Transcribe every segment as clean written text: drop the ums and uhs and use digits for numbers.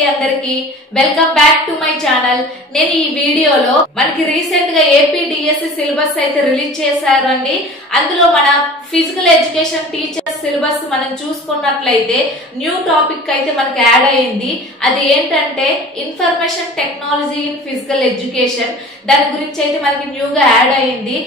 అండి అందరికి welcome back to my channel. నేను ఈ వీడియోలో మనకి రీసెంట్ గా ఏపీడిఎస్సి సిలబస్ అయితే రిలీజ్ చేశారండి. అందులో మన ఫిజికల్ ఎడ్యుకేషన్ టీచర్స్ సిలబస్ మనం చూసుకున్నట్లయితే న్యూ టాపిక్ అయితే మనకి యాడ్ అయ్యింది. అది ఏంటంటే information technology in physical education. దాని గురించి అయితే మనకి న్యూగా యాడ్ అయ్యింది.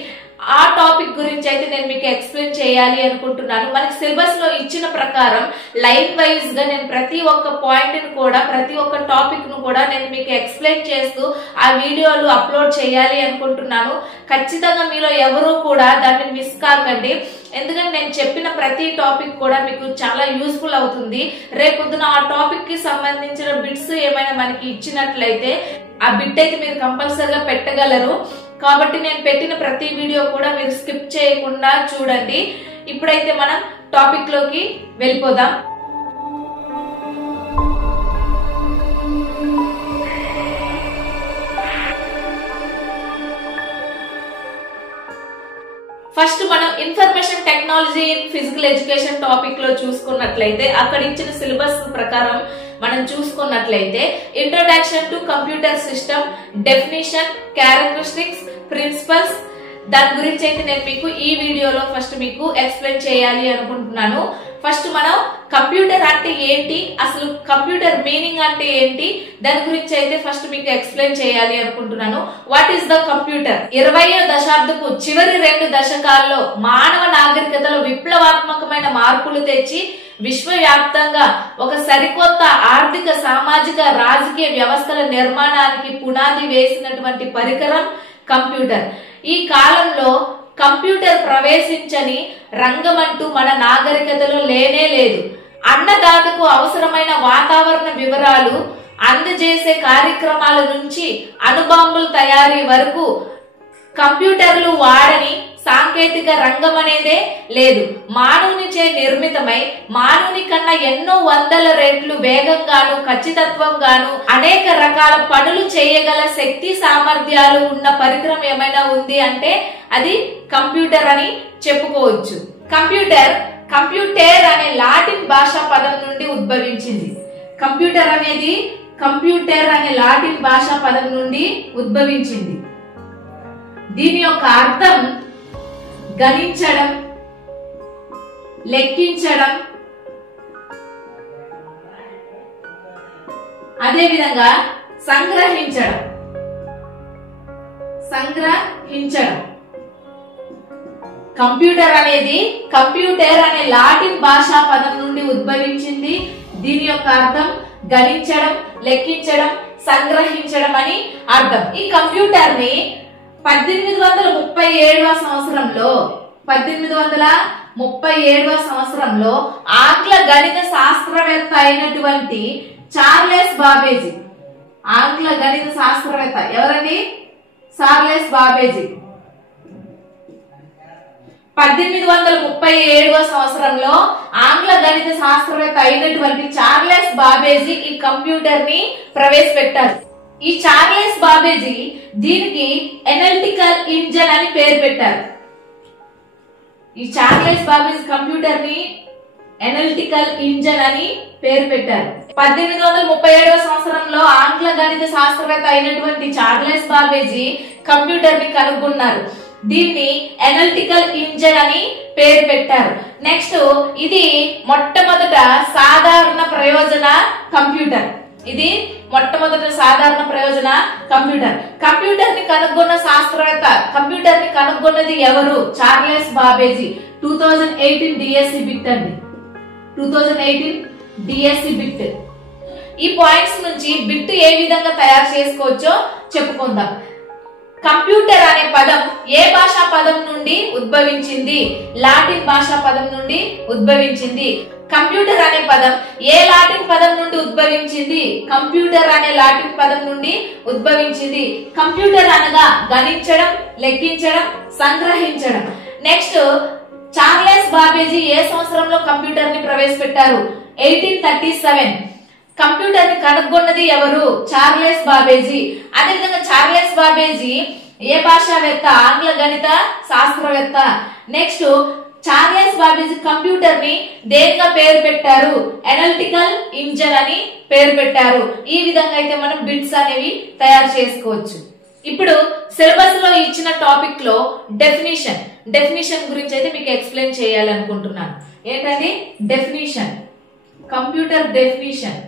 ఆ టాపిక్ గురించి అయితే నేను మీకు ఎక్స్ప్లెయిన్ చేయాలి అనుకుంటున్నాను. మనకి సిలబస్ లో ఇచ్చిన ప్రకారం లైన్ వైజ్ గా నేను ప్రతి ఒక్క పాయింట్ ను కూడా ప్రతి ఒక్క టాపిక్ ను కూడా నేను మీకు ఎక్స్ప్లెయిన్ చేస్తూ ఆ వీడియోలు అప్లోడ్ చేయాలి అనుకుంటున్నాను. ఖచ్చితంగా మీలో ఎవరూ కూడా దాన్ని మిస్ కాకండి. ఎందుకంటే నేను చెప్పిన ప్రతి టాపిక్ కూడా మీకు చాలా యూస్ఫుల్ అవుతుంది. రేపొద్దున ఆ టాపిక్ కి సంబంధించిన బిట్స్ ఏమైనా మనకి ఇచ్చినట్లయితే ఆ బిట్ అయితే మీరు కంపల్సరిగా పెట్టగలరు. కాబట్టి నేను పెట్టిన ప్రతి వీడియో కూడా మీరు స్కిప్ చేయకుండా చూడండి. ఇప్పుడైతే మనం టాపిక్ లోకి వెళ్ళిపోదాం. ఫస్ట్ మనం information technology in physical education topic లో చూసుకున్నట్లయితే అక్కడ ఇచ్చిన సిలబస్ ప్రకారం మనం చూసుకున్నట్లయితే introduction to computer system, definition, characteristics, principles, దాని గురించి అయితే నేను మీకు ఈ వీడియోలో ఫస్ట్ మీకు ఎక్స్ప్లెయిన్ చేయాలి అనుకుంటున్నాను. ఫస్ట్ మనం కంప్యూటర్ అంటే ఏంటి, అసలు కంప్యూటర్ మీనింగ్ అంటే ఏంటి, దాని గురించి అయితే ఫస్ట్ మీకు ఎక్స్ప్లెయిన్ చేయాలి అనుకుంటున్నాను. What is the computer? 20వ దశాబ్దపు చివరి 2 దశకాల్లో మానవ నాగరికతలో విప్లవాత్మకమైన మార్పులు తెచ్చి విశ్వవ్యాప్తంగా ఒక సరికొత్త ఆర్థిక, సామాజిక, రాజకీయ వ్యవస్థల నిర్మాణానికి పునాది వేసినటువంటి పరికరం కంప్యూటర్. ఈ కాలంలో కంప్యూటర్ ప్రవేశించని రంగమంటూ మన నాగరికతలో లేనే లేదు. అన్నదాతకు అవసరమైన వాతావరణ వివరాలు అందజేసే కార్యక్రమాల నుంచి అణుబాంబుల తయారీ వరకు కంప్యూటర్లు వాడని సాంకేతిక రంగం అనేదే లేదు. మానవునిచే నిర్మితమై మానవుని కన్నా ఎన్నో వందల రెట్లు వేగంగాను ఖచ్చితత్వంగాను అనేక రకాల పనులు చేయగల శక్తి సామర్థ్యాలు ఉన్న పరికరం ఏమైనా ఉంది అంటే అది కంప్యూటర్ అని చెప్పుకోవచ్చు. కంప్యూటర్ అనే లాటిన్ భాషా పదం నుండి ఉద్భవించింది. కంప్యూటర్ అనే లాటిన్ భాషా పదం నుండి ఉద్భవించింది. దీని యొక్క అర్థం గణించడం, లెక్కించడం, అదేవిధంగా సంగ్రహించడం. కంప్యూటర్ అనే లాటిన్ భాషా పదం నుండి ఉద్భవించింది. దీని యొక్క అర్థం గణించడం, లెక్కించడం, సంగ్రహించడం అని అర్థం. ఈ కంప్యూటర్ ని 1837వ సంవత్సరంలో ఆంగ్ల గణిత శాస్త్రవేత్త అయినటువంటి చార్లెస్ బాబేజీ, ఎవరండి? చార్లెస్ బాబేజీ. 1837వ సంవత్సరంలో ఆంగ్ల గణిత శాస్త్రవేత్త అయినటువంటి చార్లెస్ బాబేజీ ఈ కంప్యూటర్ ని ప్రవేశపెట్టారు. ఈ చార్లెస్ బాబేజీ దీనికి ఎనలిటికల్ ఇంజన్ అని పేరు పెట్టారు. ఈ చార్లెస్ బాబేజీ కంప్యూటర్ ని ఎనలిటికల్ ఇంజన్ అని పేరు పెట్టారు. 1837వ సంవత్సరంలో ఆంగ్ల గణిత శాస్త్రవేత్త అయినటువంటి చార్లెస్ బాబేజీ కంప్యూటర్ ని కనుగొన్నారు. దీన్ని ఎనలిటికల్ ఇంజన్ అని పేరు పెట్టారు. నెక్స్ట్ ఇది మొట్టమొదట సాధారణ ప్రయోజన కంప్యూటర్. కంప్యూటర్ ని కనుగొన్న శాస్త్రవేత్త, కంప్యూటర్ ని కనుగొన్నది ఎవరు? చార్లెస్ బాబేజీ. 2018 డిఎస్సి బిట్ అండి. 2018 డిఎస్సి బిట్. ఈ పాయింట్స్ నుంచి బిట్ ఏ విధంగా తయారు చేసుకోవచ్చో చెప్పుకుందాం. కంప్యూటర్ అనే పదం ఏ భాషా పదం నుండి ఉద్భవించింది? లాటిన్ భాషా పదం నుండి ఉద్భవించింది. కంప్యూటర్ అనే పదం ఏ లాటిన్ పదం నుండి ఉద్భవించింది? కంప్యూటర్ అనే లాటిన్ పదం నుండి ఉద్భవించింది. కంప్యూటర్ అనగా గణించడం, లెక్కించడం, సంగ్రహించడం. నెక్స్ట్ చార్లెస్ బాబేజీ ఏ సంవత్సరంలో కంప్యూటర్ ని ప్రవేశపెట్టారు? 1837. కంప్యూటర్ ని కనుగొన్నది ఎవరు? చార్లెస్ బాబేజీ. అదేవిధంగా చార్లెస్ బాబేజీ ఏ భాషావేత్త? ఆంగ్ల గణిత శాస్త్రవేత్త. నెక్స్ట్ చార్లెస్ బాబేజ్ కంప్యూటర్ ని దేనిగా పేరు పెట్టారు? అనలిటికల్ ఇంజన్ అని పేరు పెట్టారు. ఈ విధంగా అయితే మనం బిట్స్ అనేవి తయారు చేసుకోవచ్చు. ఇప్పుడు సిలబస్ లో ఇచ్చిన టాపిక్ లో డెఫినిషన్ గురించి అయితే మీకు ఎక్స్ప్లెయిన్ చేయాలనుకుంటున్నాను. ఏంటండి డెఫినిషన్? Computer definition.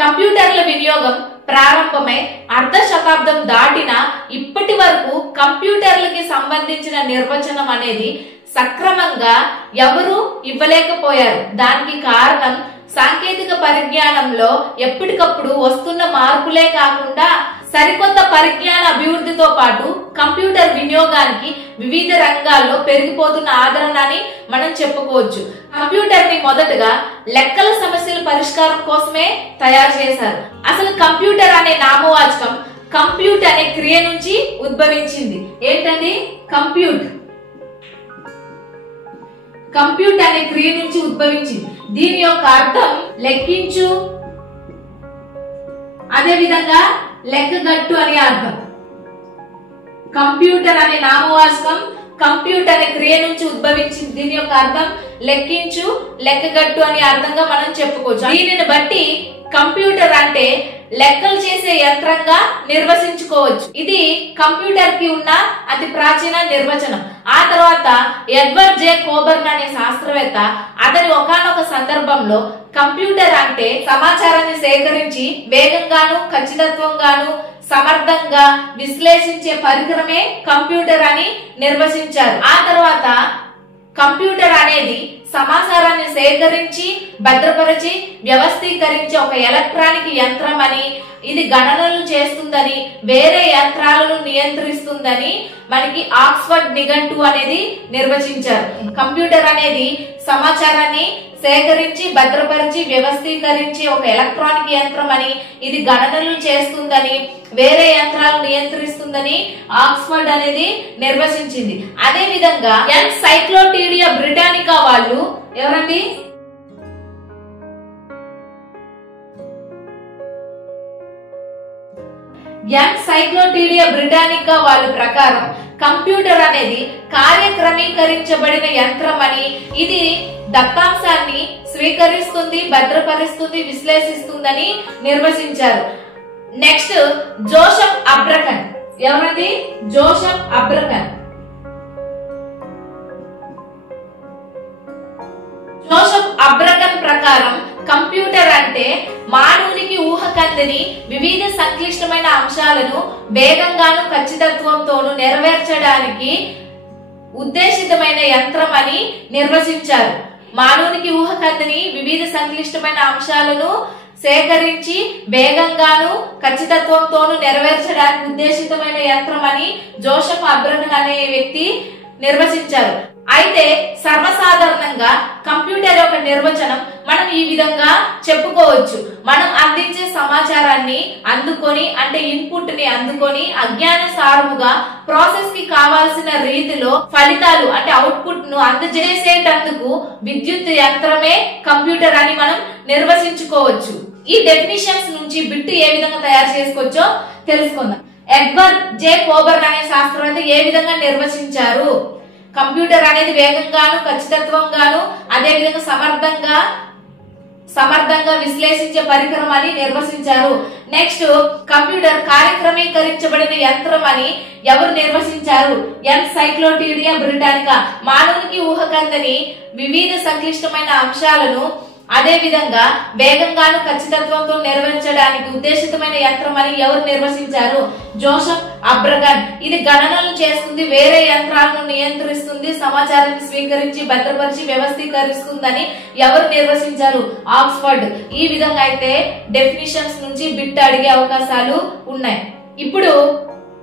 కంప్యూటర్ల వినియోగం ప్రారంభమై అర్ధ శతాబ్దం దాటిన ఇప్పటి వరకు కంప్యూటర్లకి సంబంధించిన నిర్వచనం అనేది సక్రమంగా ఎవరు ఇవ్వలేకపోయారు. దానికి కారణం సాంకేతిక పరిజ్ఞానంలో ఎప్పటికప్పుడు వస్తున్న మార్పులే కాకుండా సరికొత్త పరిజ్ఞాన అభివృద్ధితో పాటు కంప్యూటర్ వినియోగానికి వివిధ రంగాల్లో పెరిగిపోతున్న ఆదరణ అని మనం చెప్పుకోవచ్చు. కంప్యూటర్ ని మొదటగా లెక్కల సమస్యల పరిష్కారం కోసమే తయారు చేశారు. అసలు కంప్యూటర్ అనే నామవాచకం కంప్యూట్ అనే క్రియ నుంచి ఉద్భవించింది. ఏంటండి కంప్యూట్ అనే క్రియ నుంచి ఉద్భవించింది. దీని యొక్క అర్థం లెక్కించు, అదే విధంగా లెక్కగట్టు అని అర్థం. కంప్యూటర్ అనే నామవాచకం కంప్యూట్ అనే క్రియ నుంచి ఉద్భవించింది. దీని యొక్క అర్థం లెక్కించు, లెక్కగట్టు అనే అర్థంగా మనం చెప్పుకోవచ్చు. దీనిని బట్టి కంప్యూటర్ అంటే లెక్కలు చేసే యంత్రంగా నిర్వచించుకోవచ్చు. ఇది కంప్యూటర్ కి ఉన్న అతి ప్రాచీన నిర్వచనం. ఆ తర్వాత ఎడ్వర్డ్ జే కోబర్న్ అనే శాస్త్రవేత్త అతని ఒకానొక సందర్భంలో కంప్యూటర్ అంటే సమాచారాన్ని సేకరించి వేగంగాను ఖచ్చితత్వంగాను సమర్థంగా విశ్లేషించే పరికరమే కంప్యూటర్ అని నిర్వచించారు. ఆ తర్వాత కంప్యూటర్ అనేది సమాచారాన్ని సేకరించి భద్రపరిచి వ్యవస్థీకరించే ఒక ఎలక్ట్రానిక్ యంత్రం అని, ఇది గణనలు చేస్తుందని, వేరే యంత్రాలను నియంత్రిస్తుందని మనకి ఆక్స్ఫర్డ్ నిఘంటు అనేది నిర్వచించారు. కంప్యూటర్ అనేది సమాచారాన్ని సేకరించి భద్రపరిచి వ్యవస్థీకరించి ఒక ఎలక్ట్రానిక్ యంత్రం అని, ఇది గణనలు చేస్తుందని, వేరే యంత్రాలను నియంత్రిస్తుందని ఆక్స్ఫర్డ్ అనేది నిర్వచించింది. అదే విధంగా ఎన్సైక్లోపీడియా బ్రిటానికా వాళ్ళు ఎవరండి? ఎన్సైక్లోపీడియా బ్రిటానికా వాళ్ళ ప్రకారం కంప్యూటర్ అనేది కార్యక్రమీకరించబడిన యంత్రం అని, ఇది దత్తాంశాన్ని స్వీకరిస్తుంది, భద్రపరుస్తుంది, విశ్లేషిస్తుందని నిర్వచించారు. నెక్స్ట్ జోసెఫ్ అబ్రకన్. ఎవరండి? జోసెఫ్ అబ్రకన్. జోసెఫ్ అబ్రకన్ ప్రకారం కంప్యూటర్ అంటే మానవునికి ఊహకందని వివిధ సంక్లిష్టమైన అంశాలను వేగంగాను ఖచ్చితత్వంతోను నెరవేర్చడానికి ఉద్దేశితమైన యంత్రం అని నిర్వచించారు. మానవునికి ఊహకందని వివిధ సంక్లిష్టమైన అంశాలను సేకరించి వేగంగాను ఖచ్చితత్వంతోను నెరవేర్చడానికి ఉద్దేశితమైన యంత్రం అని జోసెఫ్ అబ్రకన్ అనే వ్యక్తి నిర్వచించారు. అయితే సర్వసాధారణంగా కంప్యూటర్ యొక్క నిర్వచనం మనం ఈ విధంగా చెప్పుకోవచ్చు. మనం అందించే సమాచారాన్ని అందుకొని, అంటే ఇన్పుట్ ని అందుకొని అజ్ఞానసారముగా ప్రాసెస్ కి కావాల్సిన రీతిలో ఫలితాలు అంటే అవుట్పుట్ ను అందజేసేటందుకు విద్యుత్ యంత్రమే కంప్యూటర్ అని మనం నిర్వచించుకోవచ్చు. ఈ డెఫినిషన్స్ నుంచి బిట్ ఏ విధంగా తయారు చేసుకోవచ్చో తెలుసుకుందాం. ఎడ్వర్డ్ జే కోబర్న్ అనే శాస్త్రవేత్త ఏ విధంగా నిర్వచించారు? కంప్యూటర్ అనేది వేగంగాను ఖచ్చితత్వంగాను అదే విధంగా సమర్థంగా విశ్లేషించే పరికరం అని నిర్వచించారు. నెక్స్ట్ కంప్యూటర్ కార్యక్రమీకరించబడిన యంత్రం అని ఎవరు నిర్వచించారు? Encyclopaedia Britannica. మానవునికి ఊహకందని వివిధ సంక్లిష్టమైన అంశాలను అదే విధంగా వేగంగాను ఖచ్చితత్వంతో నెరవేర్చడానికి ఉద్దేశితమైన యంత్రం అని ఎవరు నిర్వచించారు? జోసెఫ్ అబ్రకన్. ఇది గణనలు చేస్తుంది, వేరే యంత్రాలను నియంత్రిస్తుంది, సమాచారాన్ని స్వీకరించి భద్రపరిచి వ్యవస్థీకరిస్తుందని ఎవరు నిర్వచించారు? ఆక్స్ఫర్డ్. ఈ విధంగా అయితే డెఫినిషన్స్ నుంచి బిట్ అడిగే అవకాశాలు ఉన్నాయి. ఇప్పుడు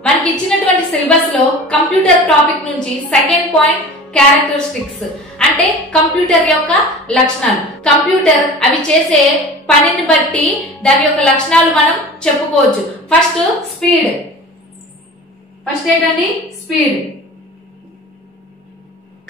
మనకి ఇచ్చినటువంటి సిలబస్ లో కంప్యూటర్ టాపిక్ నుంచి సెకండ్ పాయింట్ క్యారెక్టరిస్టిక్స్ అంటే కంప్యూటర్ యొక్క లక్షణాలు. కంప్యూటర్ అవి చేసే పనిని బట్టి దాని యొక్క లక్షణాలు మనం చెప్పుకోవచ్చు. First speed. ఫస్ట్ ఏంటండి? స్పీడ్.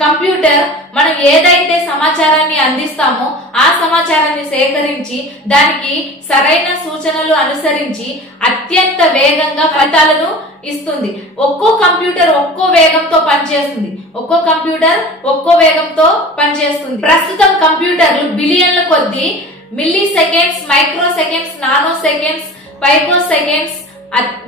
కంప్యూటర్ మనం ఏదైతే సమాచారాన్ని అందిస్తామో ఆ సమాచారాన్ని సేకరించి దానికి సరైన సూచనలు అనుసరించి అత్యంత వేగంగా ఫలితాలను ఇస్తుంది. ఒక్కో కంప్యూటర్ ఒక్కో వేగంతో పనిచేస్తుంది. ఒక్కో కంప్యూటర్ ఒక్కో వేగంతో పనిచేస్తుంది. ప్రస్తుతం కంప్యూటర్లు బిలియన్ల కొద్దీ milliseconds, microseconds, nanoseconds, picoseconds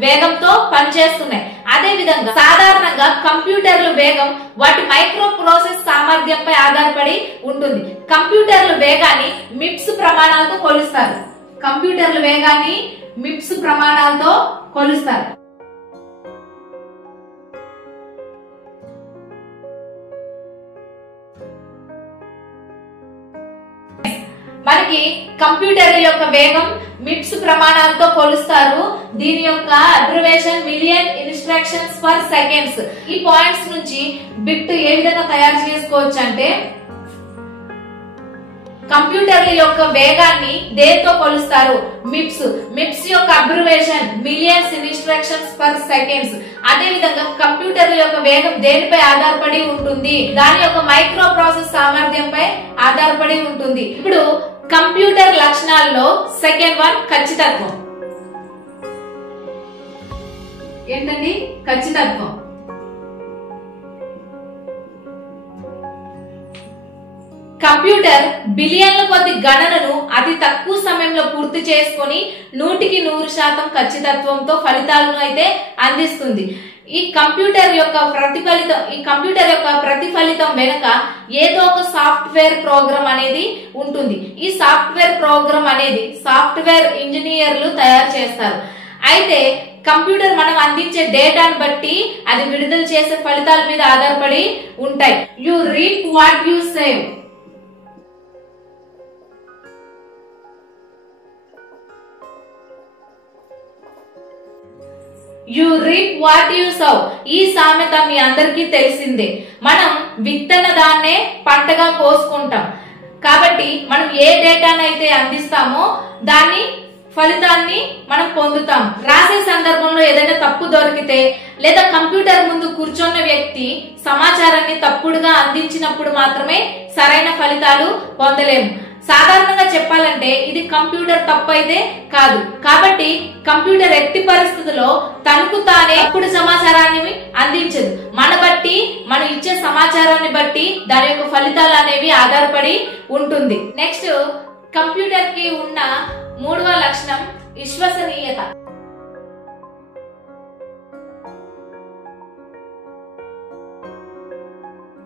వేగంతో పనిచేస్తున్నాయి. అదే విధంగా సాధారణంగా కంప్యూటర్ల వేగం వాటి మైక్రో ప్రాసెస్ సామర్థ్యంపై ఆధారపడి ఉంటుంది. కంప్యూటర్ల వేగాన్ని మిప్స్ ప్రమాణాలతో కొలుస్తారు. కంప్యూటర్ల వేగాన్ని మిప్స్ ప్రమాణాలతో కొలుస్తారు. మనకి కంప్యూటర్ యొక్క వేగం మిప్స్ ప్రమాణాలతో కొలుస్తారు. దీని యొక్క abbreviation million instructions per seconds. ఈ పాయింట్స్ నుంచి బిట్ ఏ విధంగా తయారు చేసుకోవచ్చు అంటే కంప్యూటర్ల యొక్క వేగాన్ని దేంతో కొలుస్తారు? మిప్స్. మిప్స్ యొక్క abbreviation millions instructions per seconds. అదే విధంగా కంప్యూటర్ల యొక్క వేగం దేనిపై ఆధారపడి ఉంటుంది? దాని యొక్క మైక్రో ప్రాసెస్ సామర్థ్యంపై ఆధారపడి ఉంటుంది. ఇప్పుడు కంప్యూటర్ లక్షణాల్లో సెకండ్ వన్ ఖచ్చితత్వం. ఏంటండి ఖచ్చితత్వం? కంప్యూటర్ బిలియన్ల కొద్ది గణనను అతి తక్కువ సమయంలో పూర్తి చేసుకొని 100% ఖచ్చితత్వంతో ఫలితాలను అయితే అందిస్తుంది. ఈ కంప్యూటర్ యొక్క ప్రతిఫలితం వెనుక ఏదో ఒక సాఫ్ట్వేర్ ప్రోగ్రామ్ అనేది ఉంటుంది. ఈ సాఫ్ట్వేర్ ప్రోగ్రామ్ అనేది సాఫ్ట్వేర్ ఇంజనీర్లు తయారు చేస్తారు. అయితే కంప్యూటర్ మనం అందించే డేటాను బట్టి అది విడుదల చేసే ఫలితాల మీద ఆధారపడి ఉంటాయి. You reap what you save. You reap what you సౌ. ఈ సామెత మీ అందరికీ తెలిసిందే. మనం విత్తన దాన్నే పంటగా కోసుకుంటాం. కాబట్టి మనం ఏ డేటానైతే అందిస్తామో దాన్ని ఫలితాన్ని మనం పొందుతాం. రాసే సందర్భంలో ఏదైనా తప్పు దొరికితే లేదా కంప్యూటర్ ముందు కూర్చున్న వ్యక్తి సమాచారాన్ని తప్పుడుగా అందించినప్పుడు మాత్రమే సరైన ఫలితాలు పొందలేము. సాధారణంగా చెప్పాలంటే ఇది కంప్యూటర్ తప్పు అయితే కాదు. కాబట్టి కంప్యూటర్ ఎట్టి పరిస్థితుల్లో తనకు తానే తప్పుడు సమాచారాన్ని అందించదు. మనం ఇచ్చే సమాచారాన్ని బట్టి దాని యొక్క ఫలితాలు అనేవి ఆధారపడి ఉంటుంది. నెక్స్ట్ కంప్యూటర్ కి ఉన్న మూడవ లక్షణం విశ్వసనీయత.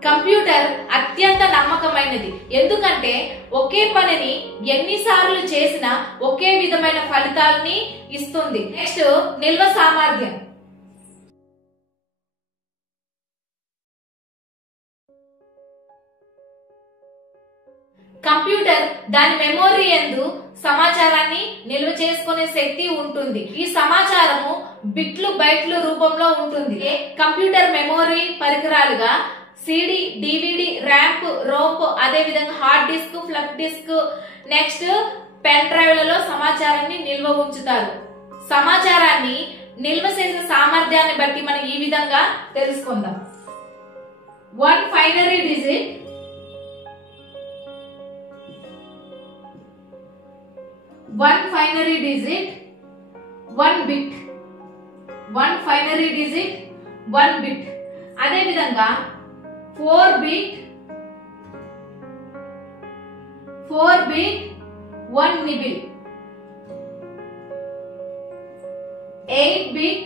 కంప్యూటర్ అత్యంత నమ్మకమైనది. ఎందుకంటే ఒకే పనిని ఎన్నిసార్లు చేసినా ఒకే విధమైన ఫలితాలని ఇస్తుంది. నెక్స్ట్ నిల్వ సామర్థ్యం. కంప్యూటర్ దాని మెమొరీ యందు సమాచారాన్ని నిల్వ చేసుకునే శక్తి ఉంటుంది. ఈ సమాచారము బిట్లు బైట్లు రూపంలో ఉంటుంది. కంప్యూటర్ మెమొరీ పరికరాలుగా సిడి, డివిడి, ర్యాంప్, రోప్, అదే విధంగా hard disk, floppy disk, next pen డ్రైవ్లలో సమాచారాన్ని నిల్వ ఉంచుతారు. సమాచారాన్ని నిల్వ చేసిన సామర్థ్యాన్ని బట్టి మనం ఈ విధంగా తెలుసుకుందాం. 1 binary digit, 1 binary digit, 1 bit. 1 binary digit, 1 bit. అదే విధంగా 4 బిట్, 1 నిబిల్. 8 bit,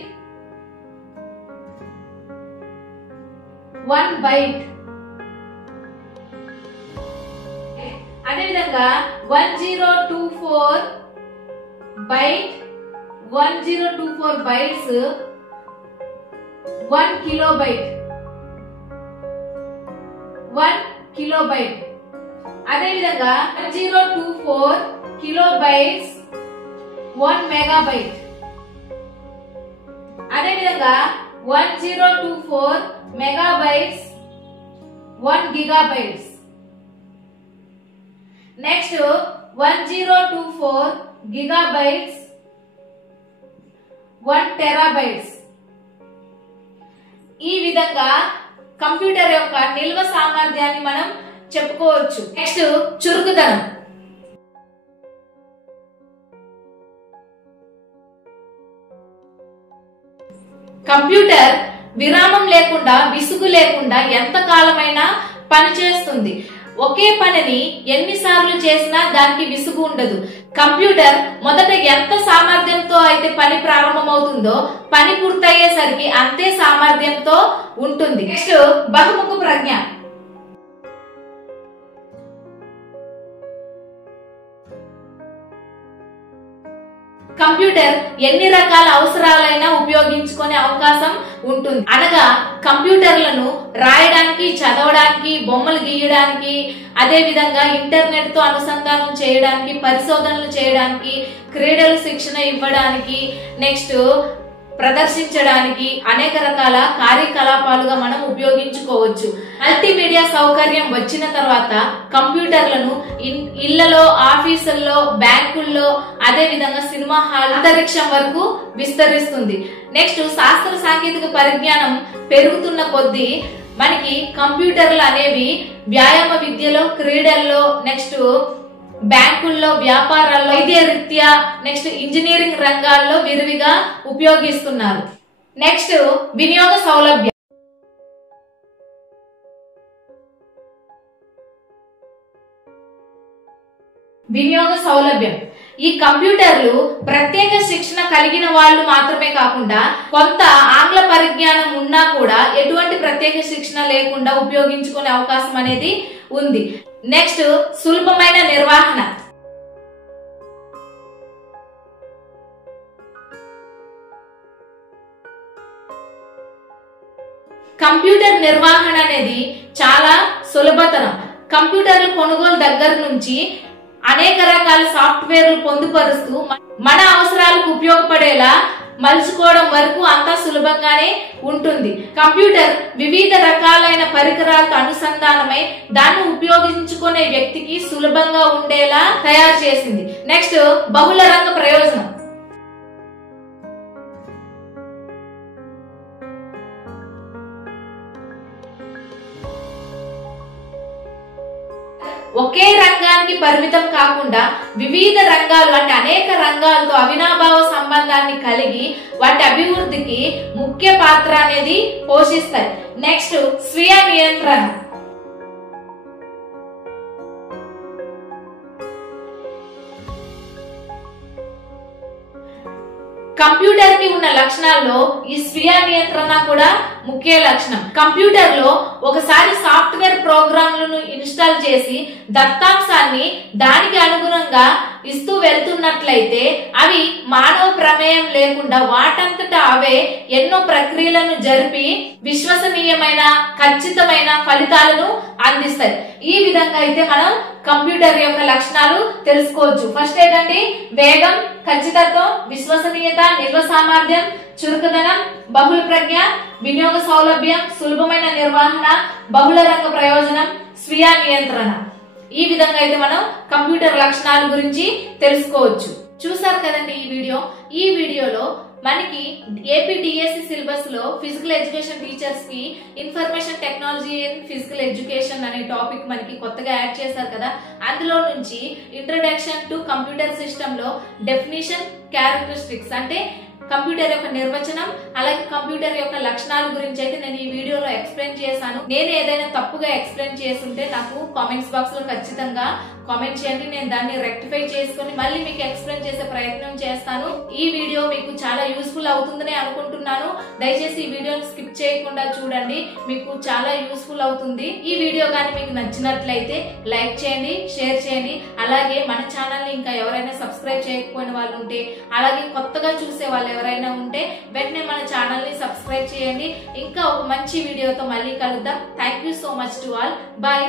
1 byte. అదే విధంగా 1024 బైట్, 1024 బైట్స్ 1 కిలోబైట్. 1 కిలోబైట్. అదే విధంగా 1024 కిలోబైట్స్ 1 మెగాబైట్. అదే విధంగా 1024 megabytes 1 gigabytes. Next 1024 gigabytes 1 terabytes. ఈ విధంగా కంప్యూటర్ యొక్క నిల్వ సామర్థ్యాన్ని మనం చెప్పుకోవచ్చు. నెక్స్ట్ చురుకుదనం. కంప్యూటర్ విరామం లేకుండా, విసుగు లేకుండా ఎంత కాలమైనా పనిచేస్తుంది. ఒకే పనిని ఎన్నిసార్లు చేసినా దానికి విసుగు ఉండదు. కంప్యూటర్ మొదట ఎంత సామర్థ్యంతో అయితే పని ప్రారంభమవుతుందో పని పూర్తయ్యేసరికి అంతే సామర్థ్యంతో ఉంటుంది. నెక్స్ట్ బహుముఖ ప్రజ్ఞ. కంప్యూటర్ ఎన్ని రకాల అవసరాలైనా ఉపయోగించుకునే అవకాశం ఉంటుంది. అనగా కంప్యూటర్లను రాయడానికి, చదవడానికి, బొమ్మలు గీయడానికి, అదే విధంగా ఇంటర్నెట్ తో అనుసంధానం చేయడానికి, పరిశోధనలు చేయడానికి, క్రీడలు శిక్షణ ఇవ్వడానికి, నెక్స్ట్ ప్రదర్శించడానికి, అనేక రకాల కార్యకలాపాలుగా మనం ఉపయోగించుకోవచ్చు. మల్టీమీడియా సౌకర్యం వచ్చిన తర్వాత కంప్యూటర్లను ఇళ్లలో, ఆఫీసుల్లో, బ్యాంకుల్లో, అదే విధంగా సినిమా హాల్, అంతరిక్షం వరకు విస్తరిస్తుంది. నెక్స్ట్ శాస్త్ర సాంకేతిక పరిజ్ఞానం పెరుగుతున్న కొద్దీ మనకి కంప్యూటర్లు అనేవి వ్యాయామ విద్యలో, క్రీడల్లో, నెక్స్ట్ బ్యాంకుల్లో, వ్యాపారాల్లో, వైద్య రీత్యా, నెక్స్ట్ ఇంజనీరింగ్ రంగాల్లో విరివిగా ఉపయోగిస్తున్నారు. నెక్స్ట్ వినియోగ సౌలభ్యం. వినియోగ సౌలభ్యం. ఈ కంప్యూటర్లు ప్రత్యేక శిక్షణ కలిగిన వాళ్ళు మాత్రమే కాకుండా కొంత ఆంగ్ల పరిజ్ఞానం ఉన్నా కూడా ఎటువంటి ప్రత్యేక శిక్షణ లేకుండా ఉపయోగించుకునే అవకాశం అనేది ఉంది. నెక్స్ట్ సులభమైన నిర్వహణ. కంప్యూటర్ నిర్వహణ అనేది చాలా సులభతరం. కంప్యూటర్ల కొనుగోలు దగ్గర నుంచి అనేక రకాల సాఫ్ట్వేర్లు పొందుపరుస్తూ మన అవసరాలకు ఉపయోగపడేలా మలుచుకోవడం వరకు అంతా సులభంగానే ఉంటుంది. కంప్యూటర్ వివిధ రకాలైన పరికరాలతో అనుసంధానమై దాన్ని ఉపయోగించుకునే వ్యక్తికి సులభంగా ఉండేలా తయారు చేసింది. నెక్స్ట్ బహుళ రంగ ప్రయోజనం. ఒకే రంగానికి పరిమితం కాకుండా వివిధ రంగాలు అంటే అనేక రంగాలతో అవినాభావ సంబంధాన్ని కలిగి వాటి అభివృద్ధికి ముఖ్య పాత్ర అనేది పోషిస్తాయి. నెక్స్ట్ స్వీయ నియంత్రణ. కంప్యూటర్ కి ఉన్న లక్షణాల్లో ఈ స్వీయ నియంత్రణ కూడా ముఖ్య లక్షణం. కంప్యూటర్ లో ఒకసారి సాఫ్ట్వేర్ ప్రోగ్రాంలను ఇన్స్టాల్ చేసి దత్తాంశాన్ని దానికి అనుగుణంగా ఇస్తూ వెళ్తున్నట్లయితే అవి మానవ ప్రమేయం లేకుండా వాటంతటా అవే ఎన్నో ప్రక్రియలను జరిపి విశ్వసనీయమైన, ఖచ్చితమైన ఫలితాలను అందిస్తాయి. ఈ విధంగా అయితే మనం కంప్యూటర్ యొక్క లక్షణాలు తెలుసుకోవచ్చు. ఫస్ట్ ఏంటంటే వేగం, ఖచ్చితత్వం, విశ్వసనీయత, నిల్వ సామర్థ్యం, చురుకుదనం, బహుళ ప్రజ్ఞ, వినియోగ సౌలభ్యం, సులభమైన నిర్వహణ, బహుళ రంగ ప్రయోజనం, స్వీయ నియంత్రణ. ఈ విధంగా అయితే మనం కంప్యూటర్ లక్షణాల గురించి తెలుసుకోవచ్చు. చూసారు కదండి ఈ వీడియోలో మనకి ఏపీ డిఎస్సి సిలబస్ లో ఫిజికల్ ఎడ్యుకేషన్ టీచర్స్ కి information technology and physical education అనే టాపిక్ మనకి కొత్తగా యాడ్ చేశారు కదా. అందులో నుంచి ఇంట్రడక్షన్ టు కంప్యూటర్ సిస్టమ్ లో డెఫినిషన్, క్యారెక్టరిస్టిక్స్ అంటే కంప్యూటర్ యొక్క నిర్వచనం, అలాగే కంప్యూటర్ యొక్క లక్షణాల గురించి అయితే నేను ఈ వీడియోలో ఎక్స్ప్లెయిన్ చేశాను. నేను ఏదైనా తప్పుగా ఎక్స్ప్లెయిన్ చేస్తుంటే నాకు కామెంట్స్ బాక్స్ లో ఖచ్చితంగా కామెంట్ చేయండి. నేను దాన్ని రెక్టిఫై చేసుకుని మళ్ళీ మీకు ఎక్స్ప్లెయిన్ చేసే ప్రయత్నం చేస్తాను. ఈ వీడియో మీకు చాలా యూస్ఫుల్ అవుతుందని అనుకుంటున్నాను. దయచేసి ఈ వీడియోని స్కిప్ చేయకుండా చూడండి, మీకు చాలా యూస్ఫుల్ అవుతుంది. ఈ వీడియో కానీ మీకు నచ్చినట్లయితే లైక్ చేయండి, షేర్ చేయండి. అలాగే మన ఛానల్ ని ఇంకా ఎవరైనా సబ్స్క్రైబ్ చేయకపోయిన వాళ్ళు ఉంటే, అలాగే కొత్తగా చూసే వాళ్ళు ఎవరైనా ఉంటే వెంటనే మన ఛానల్ ని సబ్స్క్రైబ్ చేయండి. ఇంకా ఒక మంచి వీడియోతో మళ్ళీ కలుద్దాం. Thank you so much to all. Bye.